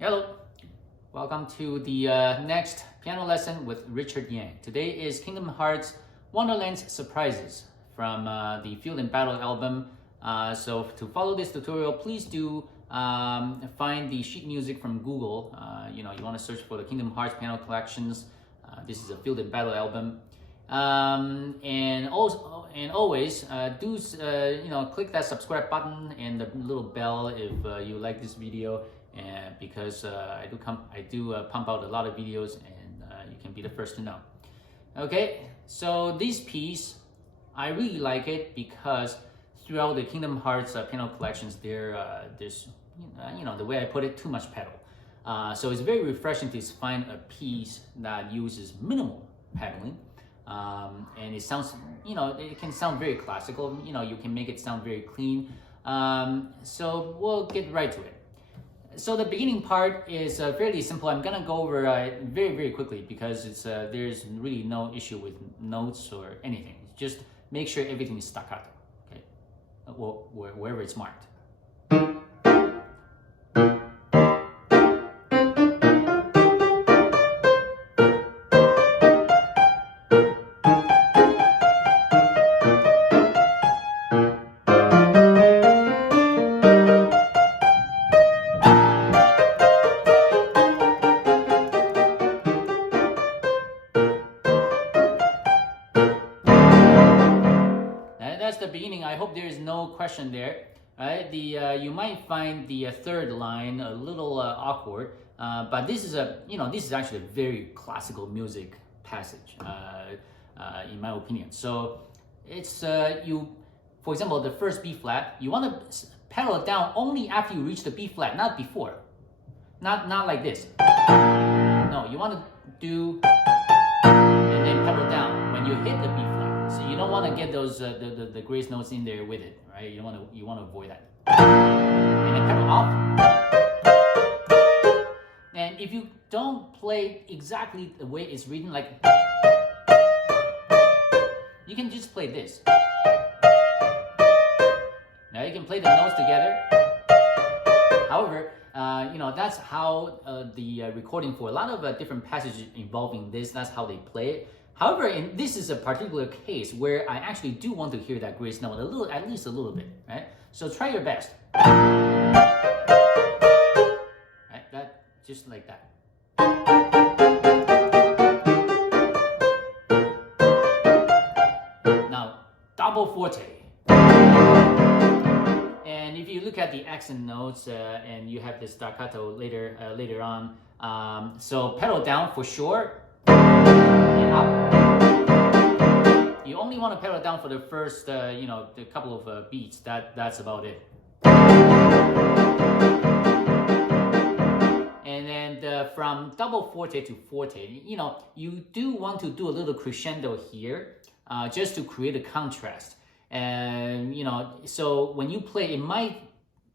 Hello, welcome to the next piano lesson with Richard Yang. Today is Kingdom Hearts Wonderland's Surprises from the Field and Battle album. So to follow this tutorial, please do find the sheet music from Google. You want to search for the Kingdom Hearts piano collections. This is a Field and Battle album. And always do click that subscribe button and the little bell if you like this video, and because I do pump out a lot of videos, and you can be the first to know. Okay, so this piece I really like it because throughout the Kingdom Hearts piano collections there's the way I put it, too much pedal. So it's very refreshing to find a piece that uses minimal pedaling. And it sounds, it can sound very classical. You can make it sound very clean. So we'll get right to it. So the beginning part is fairly simple. I'm gonna go over very, very quickly because there's really no issue with notes or anything. Just make sure everything is staccato, okay? Well, wherever it's marked. That's the beginning. I hope there is no question there. Right? You might find the third line a little awkward, but this is actually a very classical music passage, in my opinion. So it's for example, the first B flat, you want to pedal it down only after you reach the B flat, not before. Not like this. No, you want to do and then pedal down when you hit the B flat. So you don't want to get those the grace notes in there with it, right? You want to avoid that. And then pedal off. And if you don't play exactly the way it's written, like you can just play this. Now you can play the notes together. However, that's how the recording for a lot of different passages involving this, that's how they play it. However, this is a particular case where I actually do want to hear that grace note at least a little bit, right? So try your best. Right, that just like that. Now, double forte. And if you look at the accent notes, and you have the staccato later on, so pedal down for sure. And up. You only want to pedal down for the first, the couple of beats. That's about it. And then from double forte to forte, you do want to do a little crescendo here, just to create a contrast. And so when you play, it might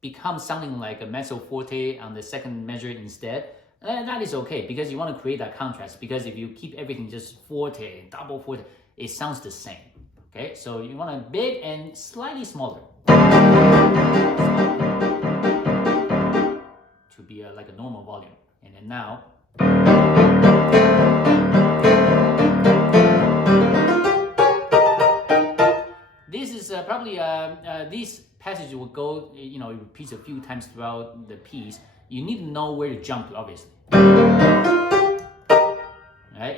become something like a mezzo forte on the second measure instead. That is okay because you want to create that contrast, because if you keep everything just forte, double forte, it sounds the same. Okay, so you want a big and slightly smaller to be like a normal volume. And then now this is probably this passage will go, it repeats a few times throughout the piece. You need to know where to jump to, obviously. Right?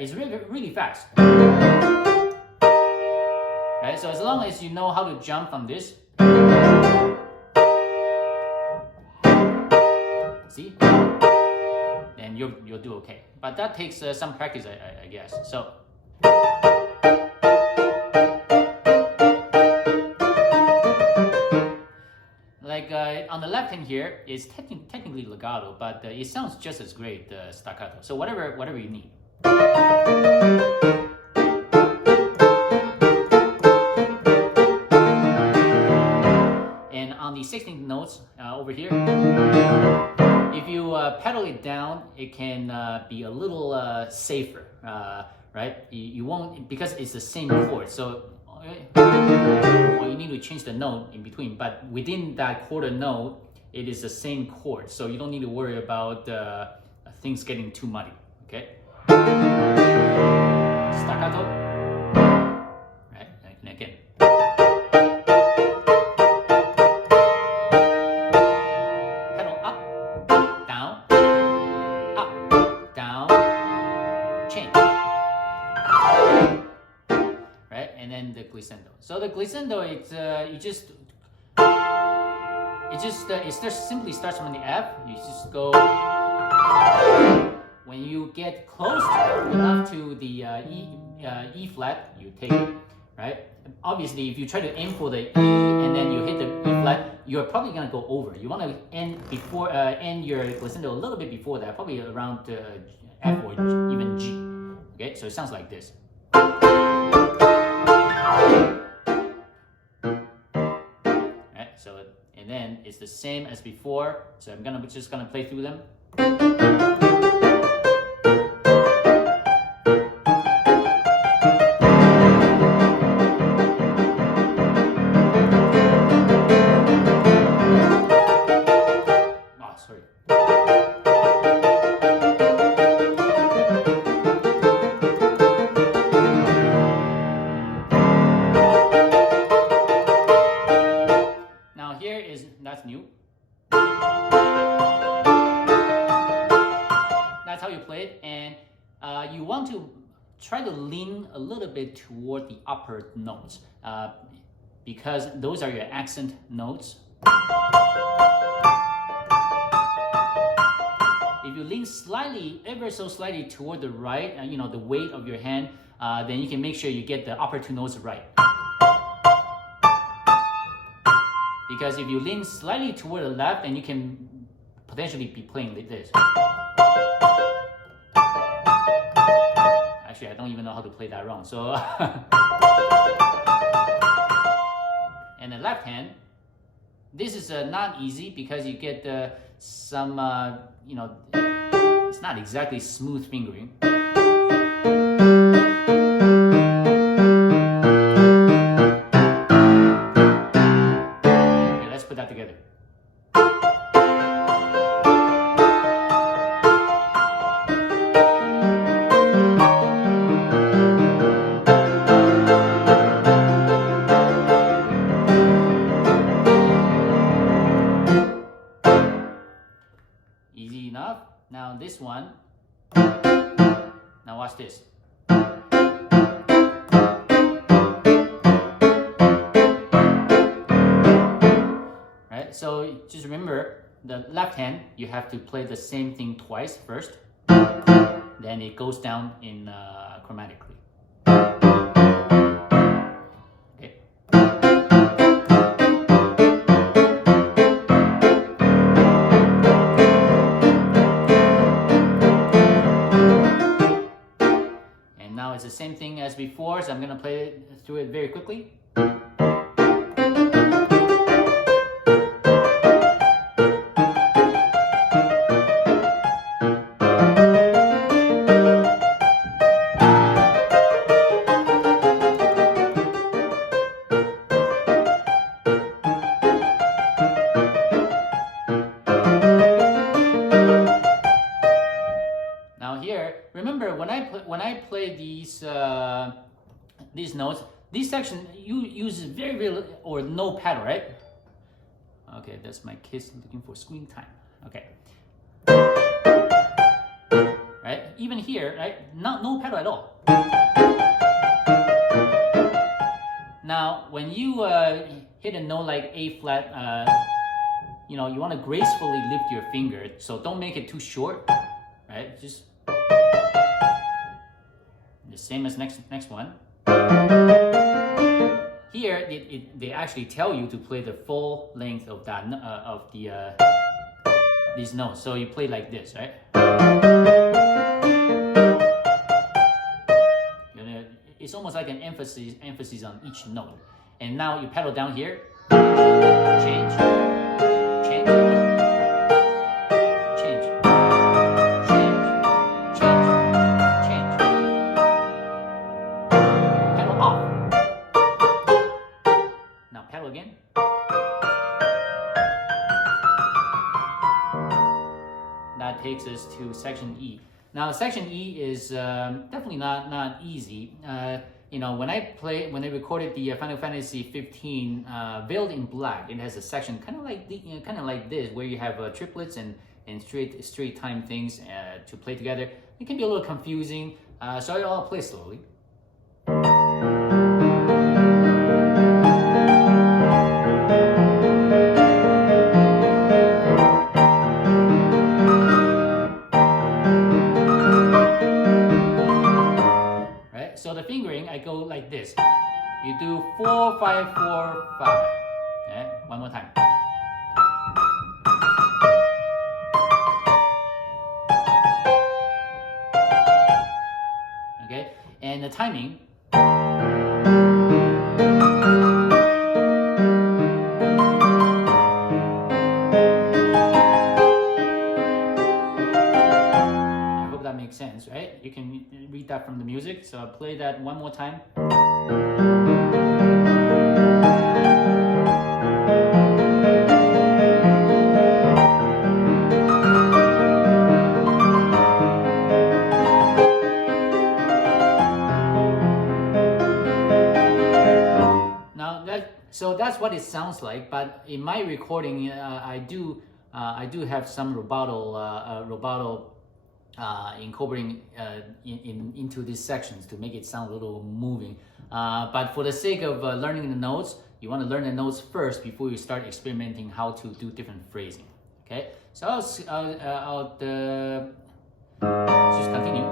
It's really, really fast. Right? So as long as you know how to jump from this, see, then you'll do okay. But that takes some practice, I guess. So. On the left hand here is technically legato, but it sounds just as great staccato. So whatever you need. And on the 16th notes over here, if you pedal it down, it can be a little safer, right? You won't, because it's the same chord. So. Or you need to change the note in between, but within that quarter note, it is the same chord, so you don't need to worry about things getting too muddy. Okay. Staccato. Right, and again. Pedal up, down, change. Right, and then the glissando. So the glissando, it simply starts from the F. You just go. When you get close enough to the E flat, you take it, right? Obviously, if you try to aim for the E and then you hit the E flat, you're probably gonna go over. You want to end your glissando a little bit before that, probably around F or even G. Okay, so it sounds like this. Right, so and then it's the same as before. So I'm just gonna play through them. That's new. That's how you play it, and you want to try to lean a little bit toward the upper notes because those are your accent notes. If you lean slightly, ever so slightly toward the right, the weight of your hand, then you can make sure you get the upper two notes right. Because if you lean slightly toward the left, then you can potentially be playing like this. Actually, I don't even know how to play that wrong. So, and the left hand, this is not easy because you get some, it's not exactly smooth fingering. Put that together. Easy enough. Now this one. Now watch this. So just remember, the left hand, you have to play the same thing twice first. Then it goes down in chromatically. Okay. And now it's the same thing as before, so I'm going to play through it very quickly. Remember, when I play these notes, this section you use very, very or no pedal, right? Okay, that's my kids looking for screen time. Okay, right? Even here, right? No pedal at all. Now, when you hit a note like A flat, you want to gracefully lift your finger, so don't make it too short, right? Just the same as next one. Here, they actually tell you to play the full length of that these notes. So you play like this, right? It's almost like an emphasis on each note. And now you pedal down here, change, change, change, change, change, change. Pedal off. Now pedal again. that takes us to section E. Now, section E is definitely not easy. When I recorded the Final Fantasy 15 Veiled in Black, it has a section kind of like this, where you have triplets and straight time things to play together. It can be a little confusing, so I'll play slowly. So the fingering, I go like this. You do 4, 5, 4, 5. Okay, one more time. Okay, and the timing. I hope that makes sense, right? You can read that from the music, so I'll play that one more time. So that's what it sounds like, but in my recording, I do have some rubato incorporating into these sections to make it sound a little moving. But for the sake of learning the notes, you want to learn the notes first before you start experimenting how to do different phrasing. Okay, so I'll just continue.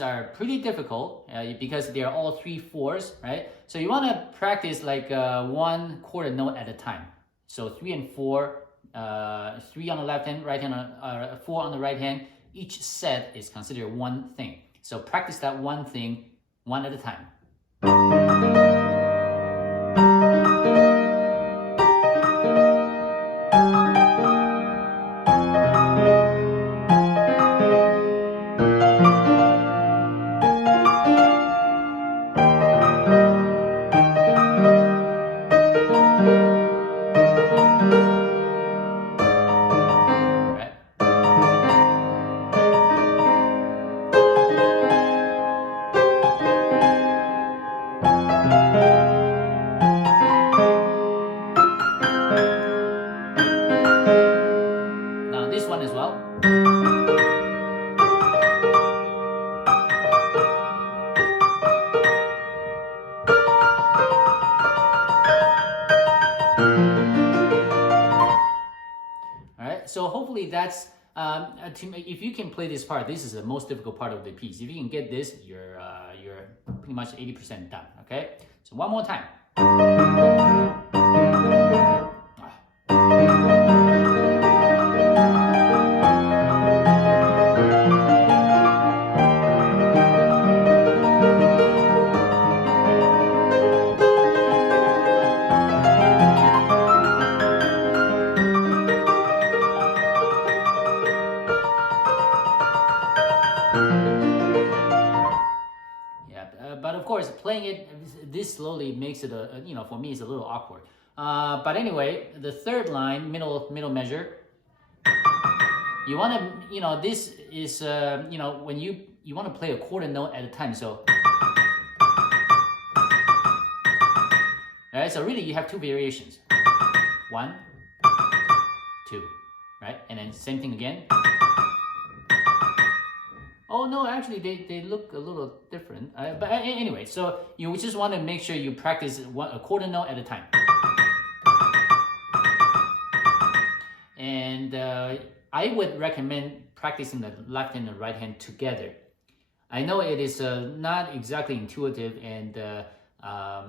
Are pretty difficult because they are all 3/4, right? So you want to practice like one quarter note at a time. So 3 and 4, 3 on the left hand, right hand, 4 on the right hand. Each set is considered one thing. So practice that one thing one at a time. As well. All right, so hopefully that's if you can play this part, this is the most difficult part of the piece. If you can get this, you're pretty much 80% done. Okay, so one more time. But of course, playing it this slowly makes it for me it's a little awkward. But anyway, the third line, middle measure. You want to, this is when you want to play a quarter note at a time. So, all right. So really, you have two variations. 1, 2, right, and then same thing again. Oh no, actually they look a little different. But anyway, so you just want to make sure you practice a quarter note at a time. And I would recommend practicing the left and the right hand together. I know it is not exactly intuitive and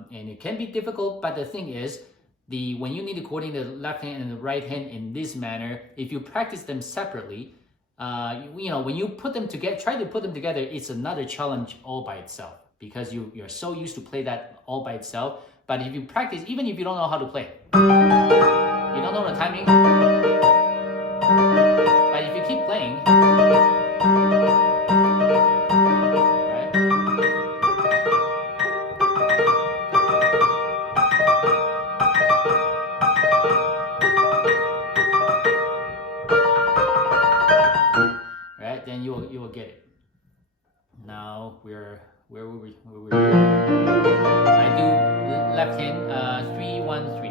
it can be difficult, but the thing is, when you need to coordinate the left hand and the right hand in this manner, if you practice them separately, when you put them together, try to put them together, it's another challenge all by itself because you're so used to play that all by itself. But if you practice, even if you don't know how to play, you don't know the timing, but if you keep playing, right, then you will get it. Now where were we? I do left hand 3-1-3.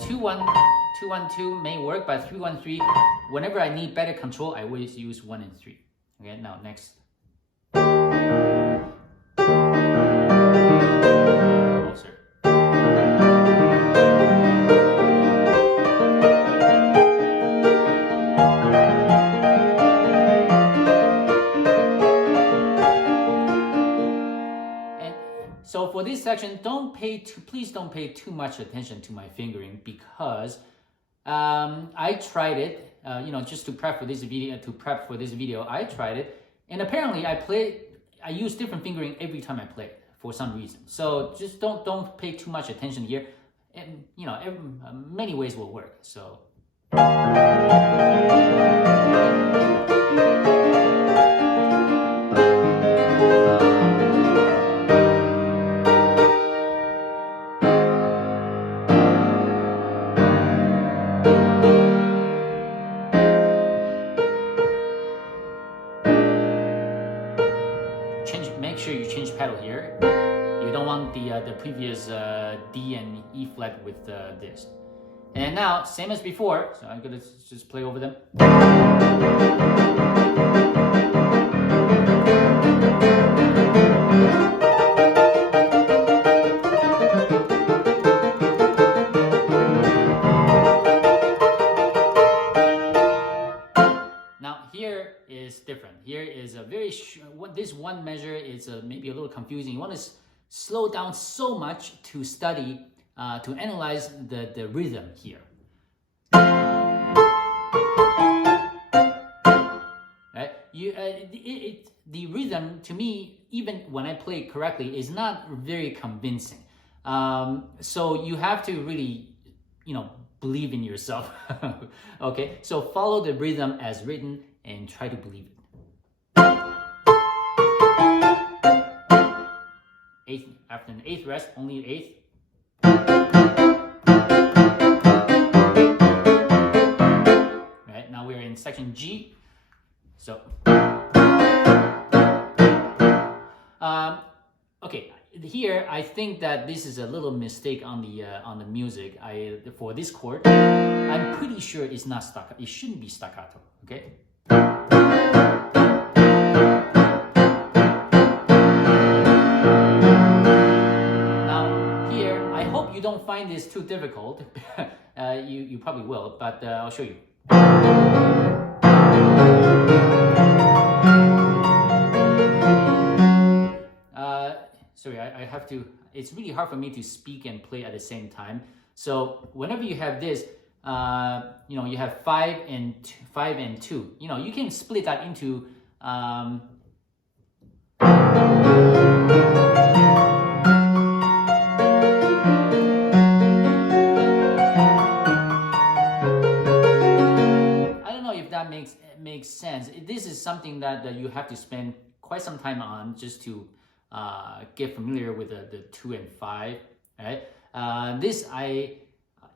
2-1-2-1-2 may work, but 3-1-3. Whenever I need better control, I always use 1 and 3. Okay, now next. Closer. So for this section, please don't pay too much attention to my fingering because I tried it, just to prep for this video. I tried it, and apparently I use different fingering every time I play it for some reason. So just don't pay too much attention here, and many ways will work. So. Make sure you change pedal here. You don't want the previous D and E flat with this. And now, same as before, so I'm gonna just play over them. Here is different. Here is a very this one measure is maybe a little confusing. You want to slow down so much to study, to analyze the rhythm here. Right? The rhythm to me, even when I play it correctly, is not very convincing. So you have to really, believe in yourself. Okay, so follow the rhythm as written and try to believe it. Eighth, after an eighth rest, only an eighth. Right, now we're in section G. So, okay, here I think that this is a little mistake on the music. For this chord, I'm pretty sure it's not staccato. It shouldn't be staccato. Okay. Now here, I hope you don't find this too difficult. You probably will, but I'll show you. Sorry, I have to. It's really hard for me to speak and play at the same time. So whenever you have this, you have 5 and 2. You can split that into. I don't know if that makes sense. This is something that you have to spend quite some time on just to get familiar with the 2 and 5. Right?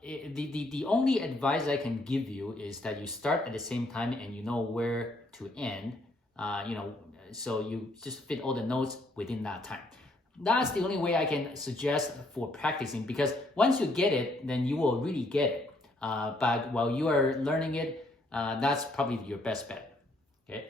The only advice I can give you is that you start at the same time and you know where to end. So you just fit all the notes within that time. That's the only way I can suggest for practicing, because once you get it, then you will really get it. But while you are learning it, that's probably your best bet. Okay.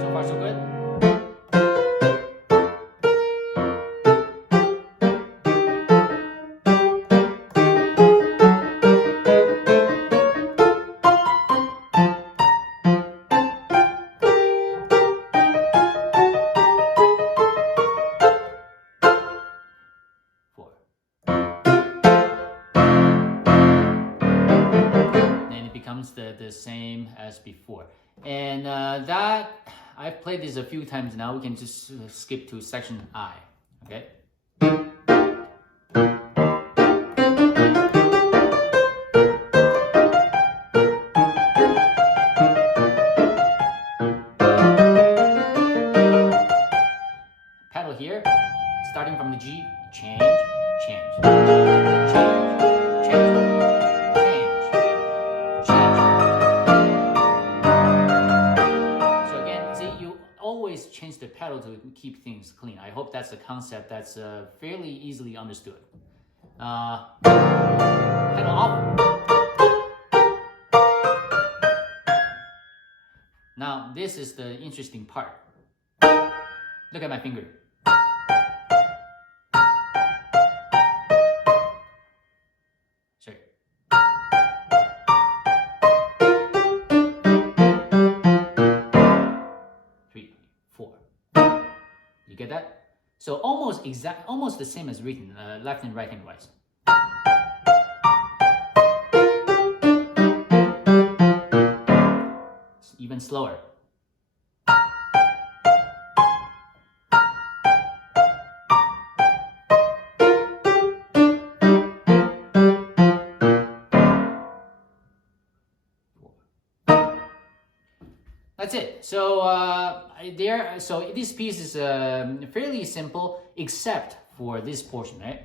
So sounds the same as before. And that, I've played this a few times now. We can just skip to section I, okay? Pedal here, starting from the G, change, change, change, change, change, change. So again, see, you always change the pedal to keep things clean. I hope that's a concept that's fairly easily understood. Pedal off. Now, this is the interesting part. Look at my finger. Sorry. 3, 4. You get that? So almost the same as written, left and right hand wise. Even slower. That's it. So so this piece is fairly simple, except for this portion, right?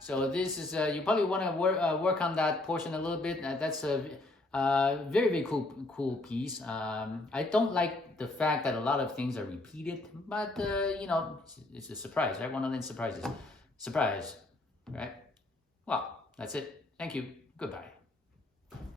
So this is you probably want to work on that portion a little bit. That's a very, very cool piece. I don't like the fact that a lot of things are repeated, but you know, it's a surprise, right? Wonderland surprises, surprise, right? Well, that's it. Thank you. Goodbye.